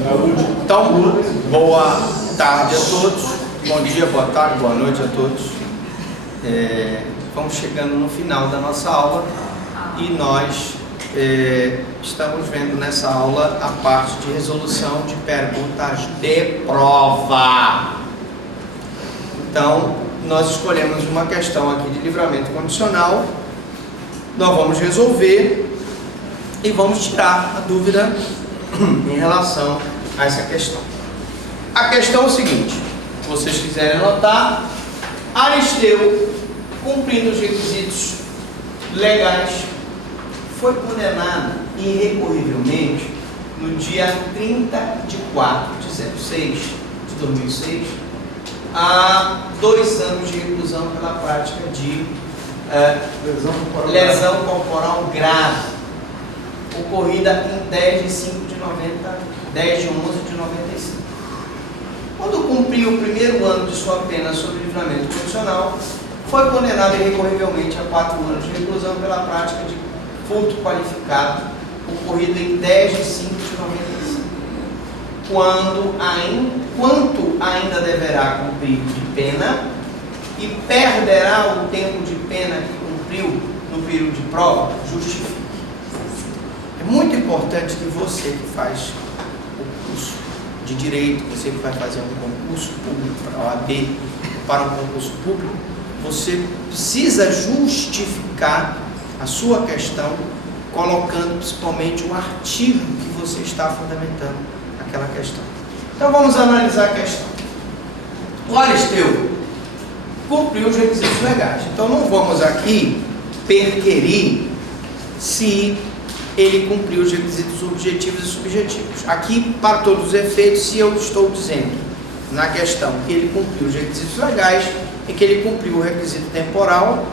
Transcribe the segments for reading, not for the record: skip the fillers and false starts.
Então, boa tarde a todos, bom dia, boa tarde, boa noite a todos. Vamos chegando no final da nossa aula e nós estamos vendo nessa aula a parte de resolução de perguntas de prova. Então, nós escolhemos uma questão aqui de livramento condicional, nós vamos resolver e vamos tirar a dúvida em relação a essa questão. A questão é o seguinte, se vocês quiserem anotar: Aristeu, cumprindo os requisitos legais, foi condenado irrecorrivelmente no dia 30 de 4 de 06 de 2006 a 2 anos de reclusão pela prática de lesão corporal grave, ocorrida em 10 de 5 de 90, 10 de 11 de 95. Quando cumpriu o primeiro ano de sua pena sob livramento condicional, foi condenado irrecorrivelmente a 4 anos de reclusão pela prática de furto qualificado, ocorrido em 10 de 5 de 95. Quanto ainda deverá cumprir de pena e perderá o tempo de pena que cumpriu no período de prova, justifique. É muito importante que você que faz o curso de Direito, você que vai fazer um concurso público para a OAB, para um concurso público, você precisa justificar a sua questão, colocando principalmente o artigo que você está fundamentando aquela questão. Então vamos analisar a questão. O Aristeu cumpriu os requisitos legais. Então não vamos aqui perquerir se ele cumpriu os requisitos objetivos e subjetivos. Aqui, para todos os efeitos, se eu estou dizendo na questão que ele cumpriu os requisitos legais, é que ele cumpriu o requisito temporal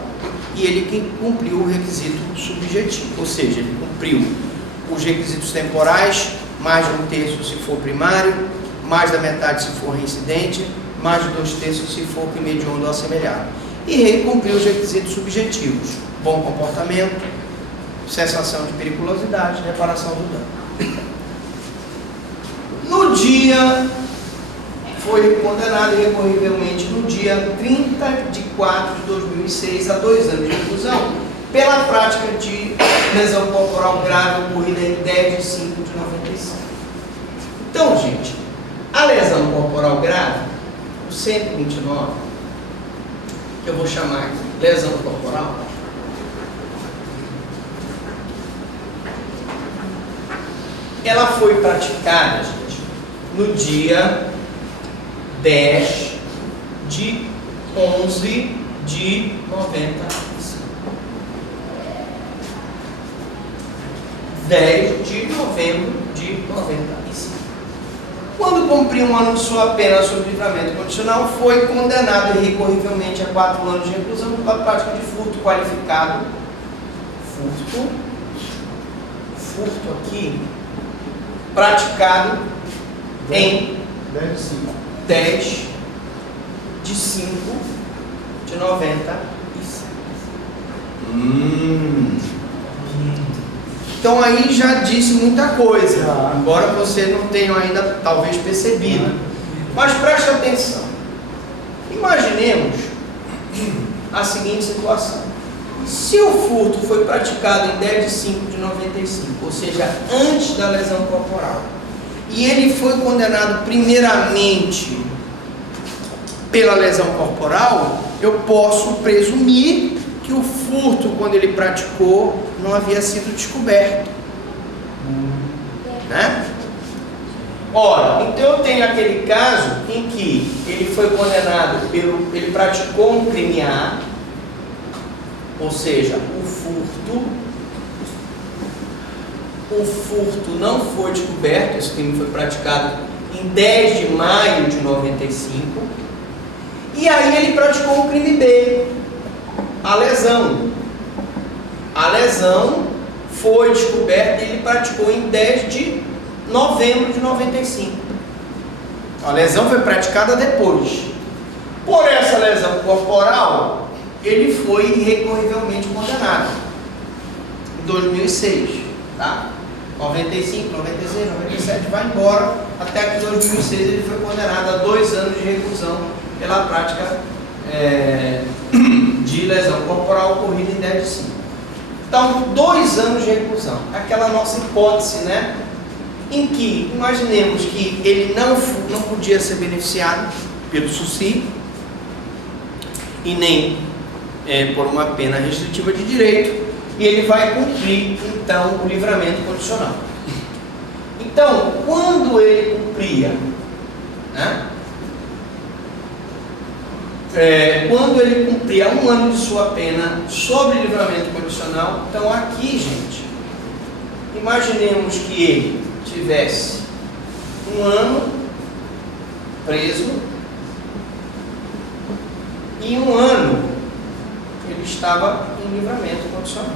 e ele cumpriu o requisito subjetivo, ou seja, ele cumpriu os requisitos temporais, mais de 1/3 se for primário, mais da metade se for reincidente, mais de 2/3 se for imediato ou assemelhado. E ele cumpriu os requisitos subjetivos: bom comportamento, cessação de periculosidade, reparação do dano. No dia, foi condenado irrecorrivelmente no dia 30 de 4 de 2006 a 2 anos de reclusão pela prática de lesão corporal grave ocorrida em 10 de 5 de 95. Então, gente, a lesão corporal grave, o 129, que eu vou chamar aqui lesão corporal, ela foi praticada, gente, no dia 10 de 11 de 95. 10 de novembro de 95. Quando cumpriu um ano de sua pena sob livramento condicional, foi condenado irrecorrivelmente a 4 anos de reclusão pela prática de furto qualificado. Furto aqui, praticado em 10 de 5 de 97. Então aí já disse muita coisa, embora você não tenha ainda talvez percebido. Mas preste atenção. Imaginemos a seguinte situação: se o furto foi praticado em 10 de 5 de 95, ou seja, antes da lesão corporal, e ele foi condenado primeiramente pela lesão corporal, eu posso presumir que o furto, quando ele praticou, não havia sido descoberto. Né? Ora, então eu tenho aquele caso em que ele foi condenado ele praticou um crime A, ou seja, o furto não foi descoberto, esse crime foi praticado em 10 de maio de 95, e aí ele praticou um crime B, a lesão. A lesão foi descoberta e ele praticou em 10 de novembro de 95. A lesão foi praticada depois. Por essa lesão corporal, ele foi irrecorrivelmente condenado em 2006, tá? 95, 96, 97, vai embora, até que em 2006 ele foi condenado a 2 anos de reclusão pela prática de lesão corporal ocorrida em 10 de 5. Então, 2 anos de reclusão. Aquela nossa hipótese, né? Em que, imaginemos que ele não podia ser beneficiado pelo SUSI e nem por uma pena restritiva de direito, e ele vai cumprir, então, o livramento condicional. Então, quando ele cumpria, né? Quando ele cumpria 1 ano de sua pena sobre livramento condicional, então aqui, gente, imaginemos que ele tivesse 1 ano preso e 1 ano ele estava em livramento condicional.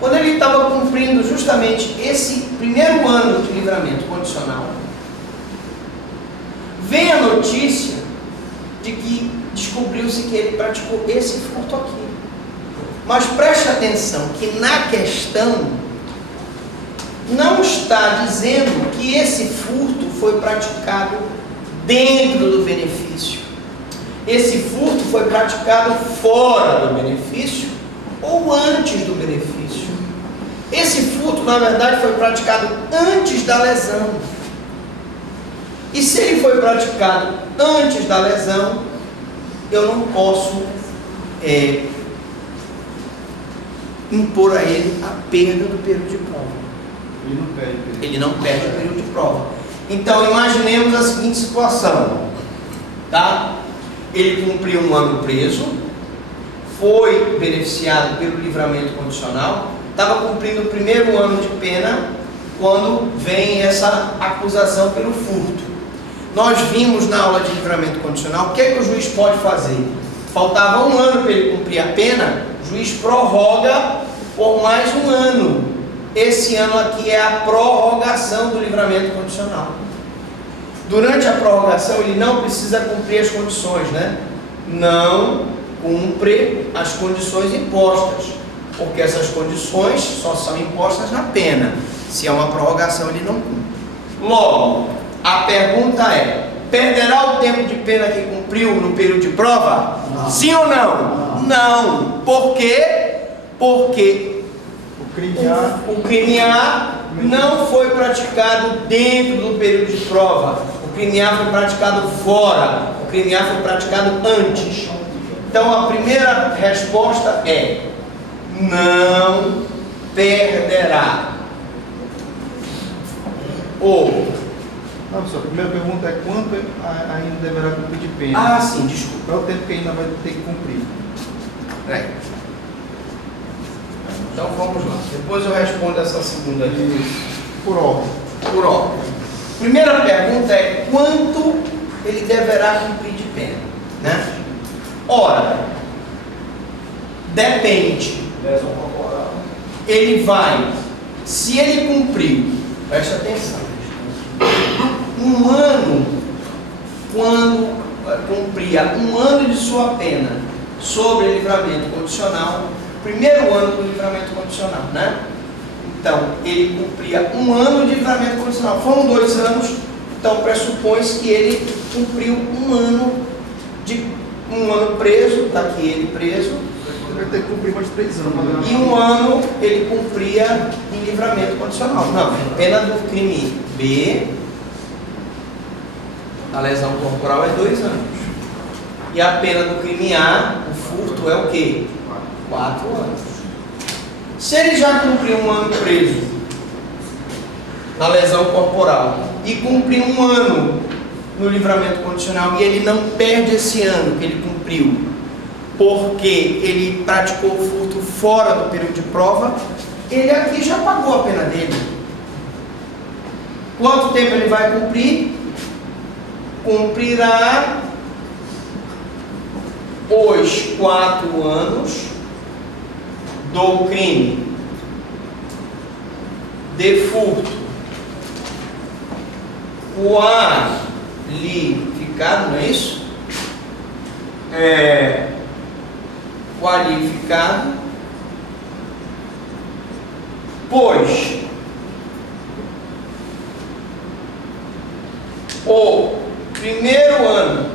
Quando ele estava cumprindo justamente esse primeiro ano de livramento condicional, vem a notícia de que descobriu-se que ele praticou esse furto aqui. Mas preste atenção que na questão não está dizendo que esse furto foi praticado dentro do benefício. Esse furto foi praticado fora do benefício ou antes do benefício. Esse furto, na verdade, foi praticado antes da lesão. E se ele foi praticado antes da lesão, eu não posso impor a ele a perda do período de prova. Ele não perde o período de prova. Então, imaginemos a seguinte situação, tá? Ele cumpriu 1 ano preso, foi beneficiado pelo livramento condicional, estava cumprindo o primeiro ano de pena quando vem essa acusação pelo furto. Nós vimos na aula de livramento condicional o que o juiz pode fazer. Faltava 1 ano para ele cumprir a pena, o juiz prorroga por mais 1 ano. Esse ano aqui é a prorrogação do livramento condicional. Durante a prorrogação ele não precisa cumprir as condições, né? Não cumpre as condições impostas, porque essas condições só são impostas na pena. Se é uma prorrogação ele não cumpre. Logo, a pergunta é: perderá o tempo de pena que cumpriu no período de prova? Não. Sim ou não? Não. Por quê? Porque o crime A não foi praticado dentro do período de prova. O crime A foi praticado fora. O crime A foi praticado antes. Então a primeira resposta é: não perderá. Ou não, pessoal, a primeira pergunta é quanto ainda deverá cumprir de pena? Ah, sim, desculpa. Qual é o tempo que ainda vai ter que cumprir? Então vamos lá. Depois eu respondo essa segunda aqui. Por ordem. Por ordem. Primeira pergunta é: quanto ele deverá cumprir de pena? Né? Ora, depende. Ele vai, se ele cumpriu, preste atenção, 1 ano, quando cumpria 1 ano de sua pena sobre livramento condicional, primeiro ano do livramento condicional, né? Então, ele cumpria 1 ano de livramento condicional. Foram 2 anos, então pressupõe-se que ele cumpriu 1 ano preso, está aqui ele preso. Ele vai ter que cumprir mais 3 anos. E 1 ano ele cumpria em livramento condicional. Não, a pena do crime B, a lesão corporal, é 2 anos. E a pena do crime A, o furto, é o quê? 4 anos. Se ele já cumpriu 1 ano preso na lesão corporal e cumpriu 1 ano no livramento condicional, e ele não perde esse ano que ele cumpriu, porque ele praticou o furto fora do período de prova, ele aqui já pagou a pena dele. Quanto tempo ele vai cumprir? Cumprirá os 4 anos do crime de furto qualificado, não é isso? Qualificado pois o primeiro ano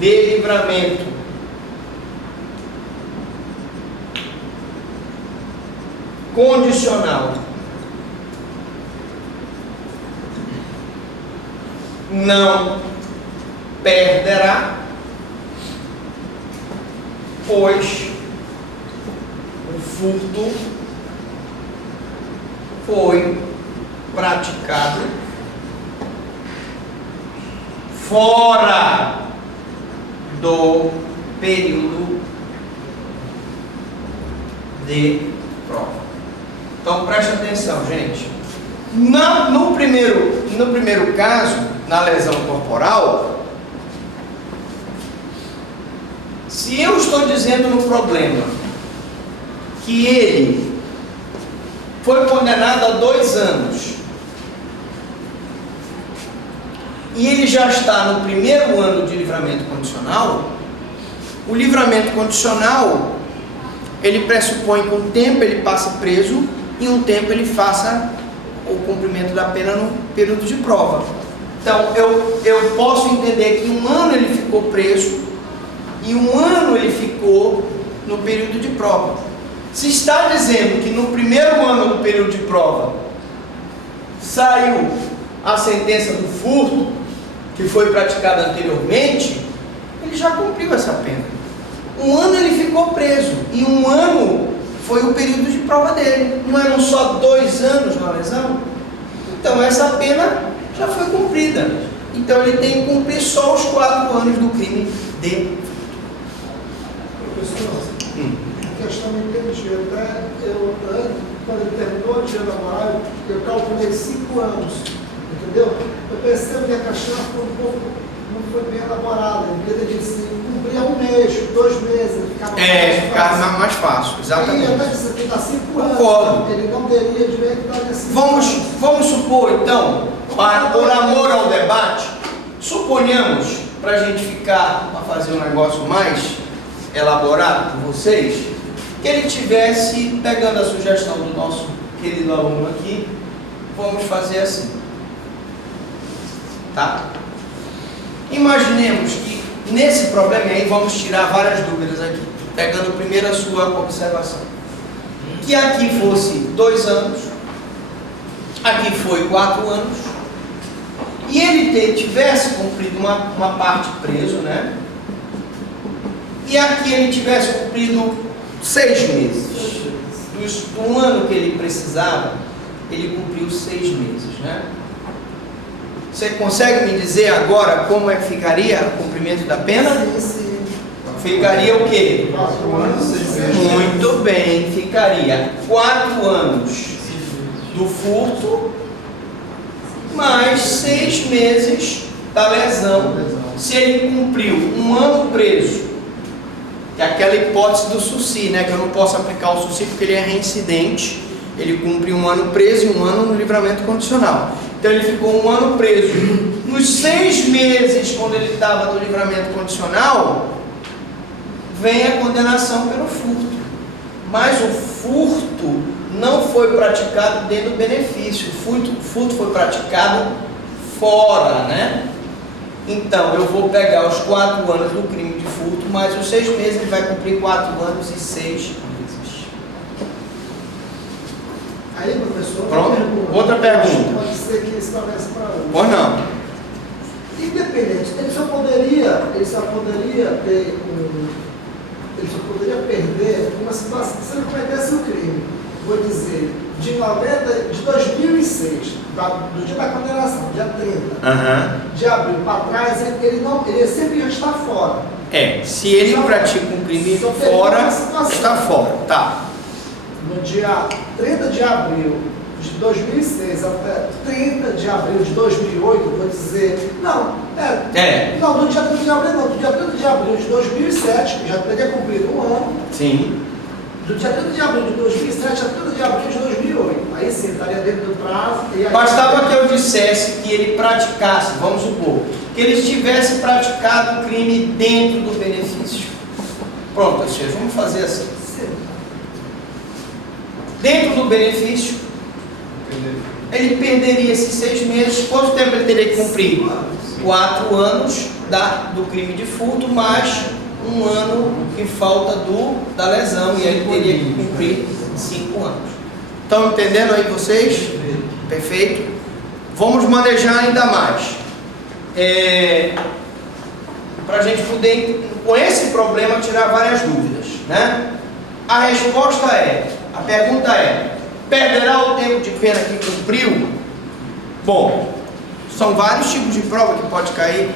de livramento condicional não perderá, pois o furto foi praticado fora do período de prova. Então preste atenção, gente. No primeiro caso, na lesão corporal, se eu estou dizendo no problema que ele foi condenado a 2 anos e ele já está no primeiro ano de livramento condicional, o livramento condicional, ele pressupõe que um tempo ele passa preso e um tempo ele faça o cumprimento da pena no período de prova. Então, eu posso entender que 1 ano ele ficou preso e 1 ano ele ficou no período de prova. Se está dizendo que no primeiro ano do período de prova saiu a sentença do furto, que foi praticada anteriormente, ele já cumpriu essa pena. 1 ano ele ficou preso e 1 ano foi o período de prova dele. Não eram só 2 anos na lesão? Então essa pena já foi cumprida. Então ele tem que cumprir só os 4 anos do crime de... Professor, a questão não entendi. Quando ele terminou de elaborar, eu calculei 5 anos. Entendeu? Eu percebo que a questão foi um pouco, não foi bem elaborada. Ele disse que cumpria 1 mês, 2 meses, ficava mais fácil, exatamente. Aí até disse que está 5 anos. Concordo. Ele não teria direito de dar nesse 5 anos. Vamos supor, então, por amor ao debate, suponhamos, para a gente para fazer um negócio mais elaborado com vocês, que ele tivesse, pegando a sugestão do nosso querido aluno aqui, vamos fazer assim. Tá? Imaginemos que nesse problema aí vamos tirar várias dúvidas aqui, pegando primeiro a sua observação. Que aqui fosse 2 anos, aqui foi 4 anos, e ele tivesse cumprido uma parte preso, né? E aqui ele tivesse cumprido 6 meses. Do ano que ele precisava, ele cumpriu 6 meses, né? Você consegue me dizer agora como é que ficaria o cumprimento da pena? Sim. Ficaria o quê? 4 anos, 6 meses. Muito bem, ficaria 4 anos do furto, mais 6 meses da lesão. Se ele cumpriu 1 ano preso, que é aquela hipótese do SUSI, né? Que eu não posso aplicar o SUSI porque ele é reincidente, ele cumpre 1 ano preso e 1 ano no livramento condicional. Então ele ficou 1 ano preso. Nos 6 meses, quando ele estava no livramento condicional, vem a condenação pelo furto. Mas o furto não foi praticado dentro do benefício. O furto foi praticado fora, né? Então eu vou pegar os 4 anos do crime de furto, mais os 6 meses, ele vai cumprir 4 anos e 6 meses. Aí, professor, Pronto? Outra pergunta. Pode ser que estabeleça para outro. Ou não? Independente, ele só poderia perder uma situação, se ele cometesse um crime, vou dizer, de 2006, do dia da condenação, dia 30 de abril para trás, ele sempre ia estar fora. Se ele pratica um crime fora, está fora, tá? No dia 30 de abril de 2006 até 30 de abril de 2008, vou dizer, não, do dia 30 de abril não, do dia 30 de abril de 2007, que já teria cumprido 1 ano. Sim. Do dia 30 de abril de 2007 a 30 de abril de 2008. Aí sim, estaria dentro do prazo. Bastava que eu dissesse que ele praticasse, vamos supor, que ele tivesse praticado um crime dentro do benefício. Pronto, ou seja, vamos fazer assim. Sim. Dentro do benefício, ele perderia esses 6 meses. Quanto tempo ele teria que cumprir? 4 anos do crime de furto, mais 1 ano que falta da lesão, e aí ele teria que cumprir 5 anos. Estão entendendo aí vocês? Perfeito? Vamos manejar ainda mais. Para a gente poder, com esse problema, tirar várias dúvidas, né? A resposta a pergunta perderá o tempo de pena que cumpriu? Bom, são vários tipos de prova que pode cair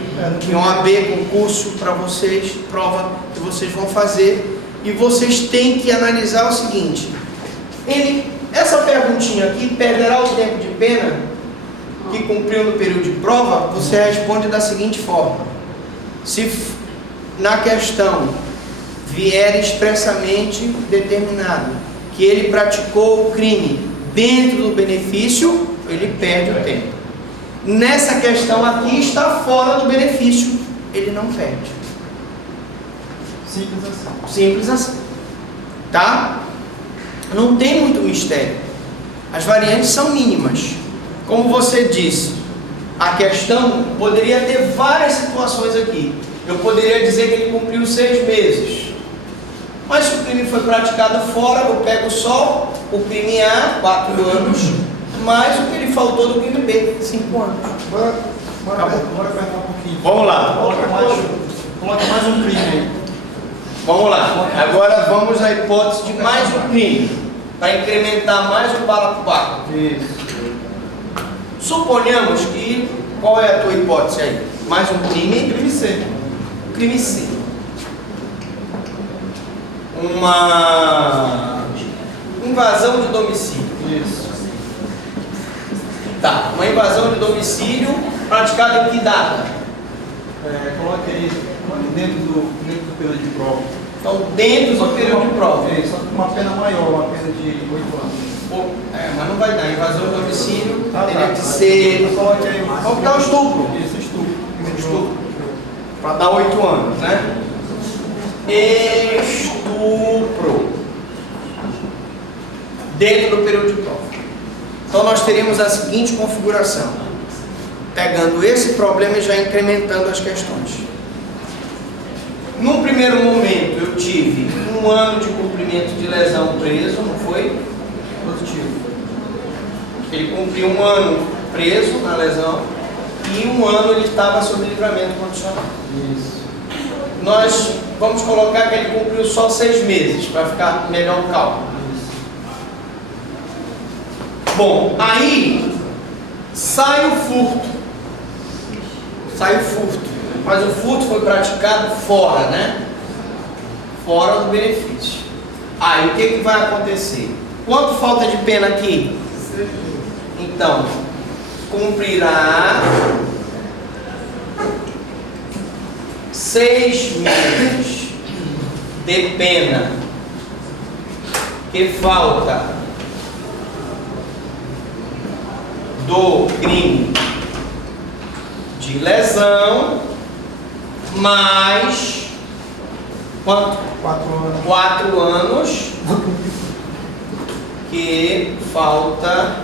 em OAB, concurso para vocês, prova que vocês vão fazer, e vocês têm que analisar o seguinte: essa perguntinha aqui, perderá o tempo de pena que cumpriu no período de prova, você responde da seguinte forma: se na questão vier expressamente determinado que ele praticou o crime dentro do benefício, ele perde o tempo. Nessa questão aqui está fora do benefício, ele não perde. Simples assim. Simples assim. Tá? Não tem muito mistério. As variantes são mínimas. Como você disse, a questão poderia ter várias situações aqui. Eu poderia dizer que ele cumpriu 6 meses. Mas se o crime foi praticado fora, eu pego só o crime A, 4 anos, mais o que ele faltou do crime B, 5 anos. Bora apertar um pouquinho. Vamos lá. Coloca mais um crime aí. Vamos lá. Agora vamos à hipótese de mais um crime, para incrementar mais um balacobaco. Isso. Suponhamos que... Qual é a tua hipótese aí? Mais um crime? Crime C. Crime C. Uma invasão de domicílio. Isso. Tá, uma invasão de domicílio praticada em que data? Coloque aí dentro do período de prova. Então, dentro do período de prova. Só que uma pena maior, uma pena de 8 anos. Mas não vai dar. Invasão de domicílio teria que Então, ser... coloque aí. Vamos dar o estupro. Isso, estupro. Estupro. Para dar 8 anos, né? Estupro. Dentro do período de prova. Então nós teríamos a seguinte configuração, pegando esse problema e já incrementando as questões. Num primeiro momento eu tive 1 ano de cumprimento de lesão preso, não foi? Positivo. Ele cumpriu 1 ano preso na lesão e 1 ano ele estava sob livramento condicional. Isso. Nós vamos colocar que ele cumpriu só 6 meses, para ficar melhor o cálculo. Bom, aí sai o furto. Mas o furto foi praticado fora, né? Fora do benefício. Aí o que vai acontecer? Quanto falta de pena aqui? Então, cumprirá 6 meses de pena que falta do crime de lesão, mais quanto? 4 anos que falta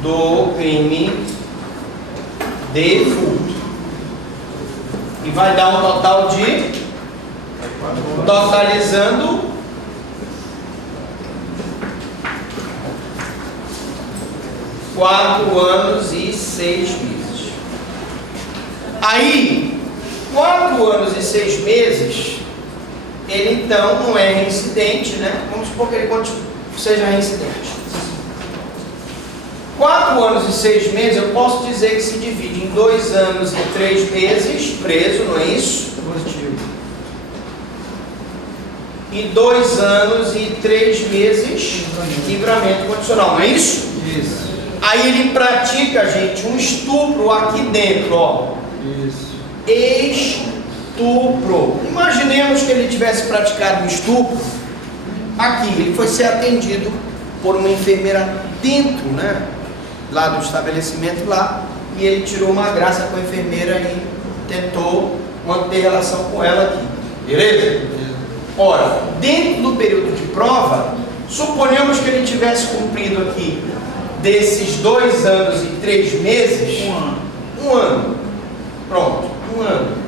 do crime de furto. E vai dar um total de, totalizando, 4 anos e 6 meses. Aí, 4 anos e 6 meses, ele então não é reincidente, né? Vamos supor que ele seja reincidente. 4 anos e 6 meses, eu posso dizer que se divide em 2 anos e 3 meses preso, não é isso? Positivo. E 2 anos e 3 meses livramento condicional, não é isso? Isso. Aí ele pratica, gente, um estupro aqui dentro, ó. Isso. Estupro. Imaginemos que ele tivesse praticado um estupro aqui. Ele foi ser atendido por uma enfermeira dentro, né? Lá do estabelecimento lá. E ele tirou uma graça com a enfermeira e tentou manter relação com ela aqui. Beleza? Ora, dentro do período de prova, Suponhamos que ele tivesse cumprido aqui, desses 2 anos e 3 meses, 1 ano. Pronto, 1 ano.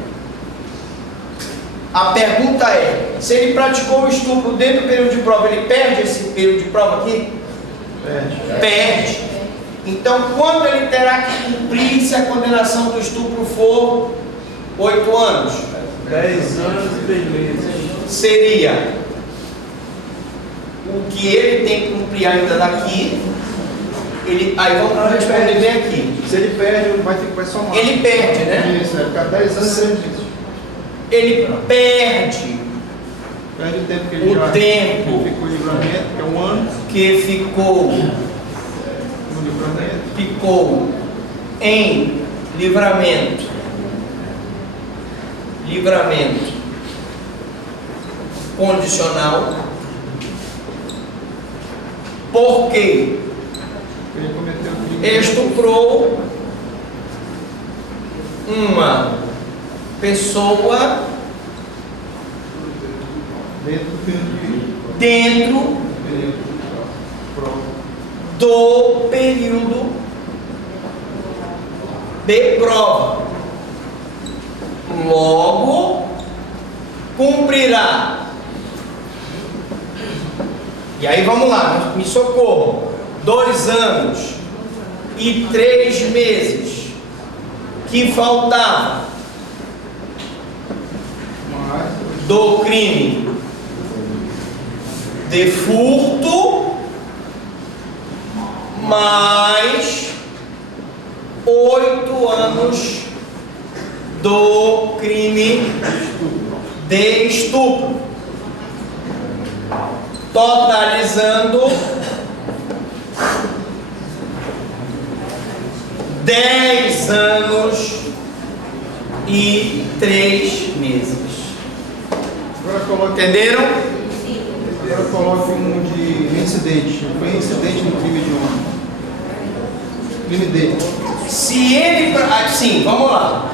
A pergunta é, se ele praticou o estupro dentro do período de prova, ele perde esse período de prova aqui? Perde. Então, quando ele terá que cumprir se a condenação do estupro for 8 anos? 10 anos e 3 meses. Seria o que ele tem que cumprir ainda daqui. Aí vamos responder bem aqui. Se ele perde, vai somar. Ele perde, né? Isso, vai ficar 10 anos e 3 meses. Ele perde o tempo que ele o tempo ficou em livramento, que é 1 ano. Que ficou No livramento. Ficou em livramento. Livramento condicional. Porque Ele cometeu o crime. estuprou uma pessoa Dentro do período dentro de prova. do período de prova. Logo, cumprirá. E aí vamos lá, me socorro. 2 anos e 3 meses que faltava do crime de furto, mais 8 anos do crime de estupro, totalizando 10 anos e 3 meses. Entenderam? Agora coloque um de reincidente. Foi reincidente no crime de honra. Crime dele. Se ele... Sim, vamos lá.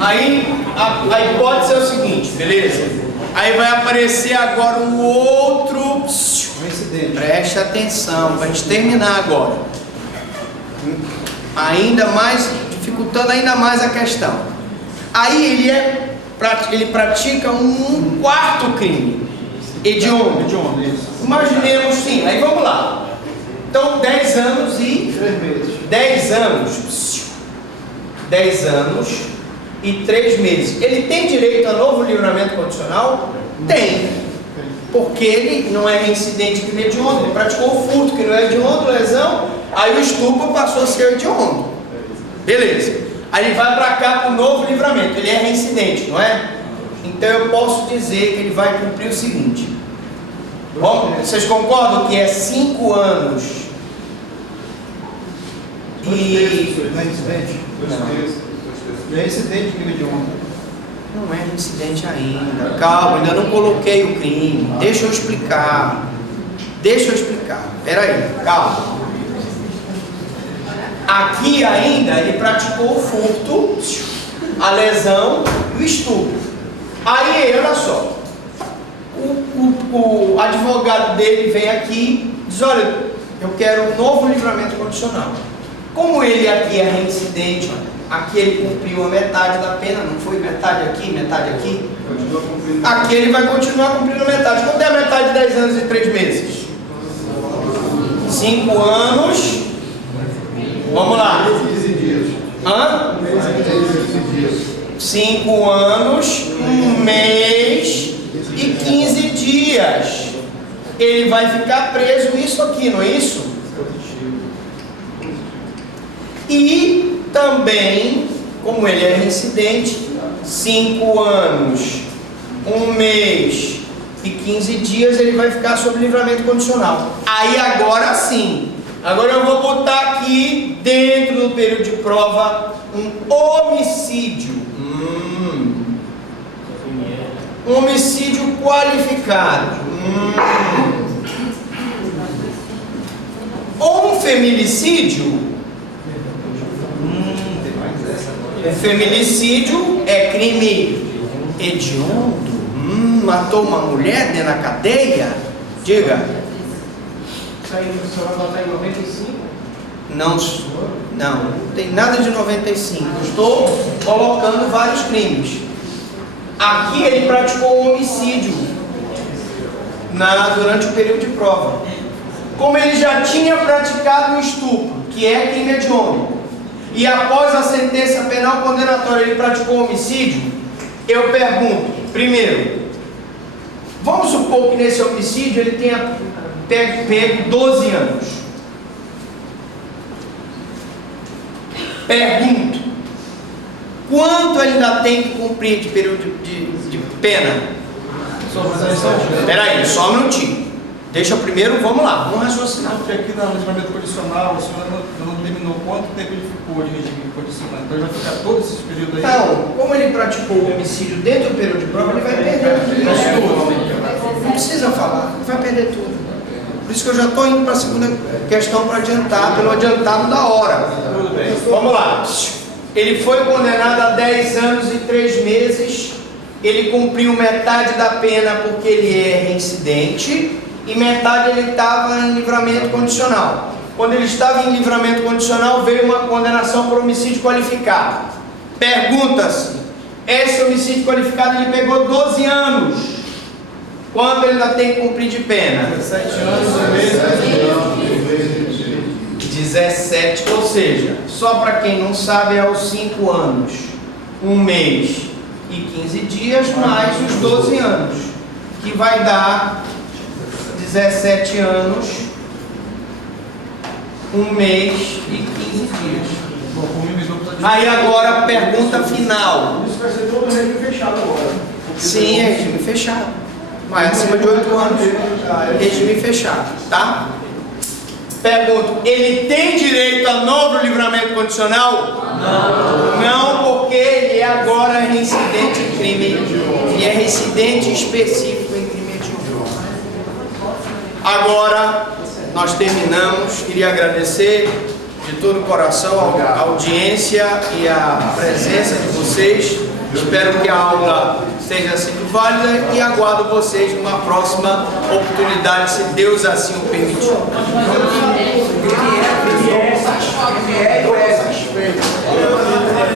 Aí a hipótese é o seguinte, beleza? Aí vai aparecer agora um outro... Reincidente. Preste atenção, para a gente terminar agora. Ainda mais, dificultando ainda mais a questão. Aí ele pratica um 4º crime. Hediondo. Hediondo, isso. Imaginemos, sim, aí vamos lá. Então, 10 anos e... 3 meses. 10 anos. 10 anos e 3 meses. Ele tem direito a novo livramento condicional? Tem. Porque ele não é reincidente de hediondo. Ele praticou o furto, que não é hediondo, lesão. Aí o estupro passou a ser hediondo. Beleza. Aí ele vai para cá para o novo livramento. Ele é reincidente, não é? Então eu posso dizer que ele vai cumprir o seguinte. Bom, vocês concordam que é 5 anos e... Não é incidente? Não. É incidente crime de honra. Não é incidente ainda. Calma, ainda não coloquei o crime. Deixa eu explicar. Espera aí, calma. Aqui ainda ele praticou o furto, a lesão e o estupro. Aí, olha só. O advogado dele vem aqui e diz, olha, eu quero um novo livramento condicional. Como ele aqui é reincidente, aqui ele cumpriu a metade da pena, não foi metade aqui, metade aqui. Aqui ele vai continuar cumprindo a metade. Quanto é a metade de 10 anos e 3 meses? 5 anos. Vamos lá. 15 dias. Hã? 5 anos, 1 mês e 15 dias. Ele vai ficar preso isso aqui, não é isso? E também, como ele é reincidente, 5 anos, 1 mês e 15 dias ele vai ficar sob livramento condicional. Aí agora sim, agora eu vou botar aqui dentro do período de prova um homicídio. Um homicídio qualificado. Ou um feminicídio. O feminicídio é crime hediondo. Matou uma mulher dentro da cadeia? Diga. Isso aí, o senhor vai botar em 95? Não tem nada de 95. Estou colocando vários crimes. Aqui ele praticou um homicídio durante o período de prova. Como ele já tinha praticado um estupro, que é crime hediondo, e após a sentença penal condenatória ele praticou homicídio, eu pergunto, primeiro, vamos supor que nesse homicídio ele tenha pego 12 anos. Pergunto, quanto ainda tem que cumprir de período de pena? Espera aí, só um minutinho. Deixa primeiro, vamos lá, vamos raciocinar. Porque aqui no livramento condicional, o senhor não determinou quanto tempo ele ficou de regime condicional. Então ele vai ficar todos esses períodos aí? Então, como ele praticou o homicídio dentro do período de prova, ele vai perder tudo. Não precisa falar, ele vai perder tudo. Por isso que eu já estou indo para a segunda questão para adiantar, pelo adiantado da hora. Vamos lá. Ele foi condenado a 10 anos e 3 meses. Ele cumpriu metade da pena porque ele é reincidente e metade ele estava em livramento condicional. Quando ele estava em livramento condicional, veio uma condenação por homicídio qualificado. Pergunta-se, esse homicídio qualificado ele pegou 12 anos. Quanto ele ainda tem que cumprir de pena? 17 anos, 17, ou seja, só para quem não sabe, é os 5 anos, 1 mês e 15 dias, mais os 12 anos, que vai dar 17 anos, 1 mês e 15 dias. Aí agora a pergunta final. Isso vai ser todo regime fechado agora. Sim, é regime fechado. Mas acima de 8 anos, regime fechado, tá? Pergunto, ele tem direito a novo livramento condicional? Não. Não, porque ele é agora reincidente em crime. Ele é reincidente específico em crime hediondo. Agora, nós terminamos. Queria agradecer de todo o coração a audiência e a presença de vocês. Espero que a aula seja sido válida e aguardo vocês numa próxima oportunidade, se Deus assim o permitir.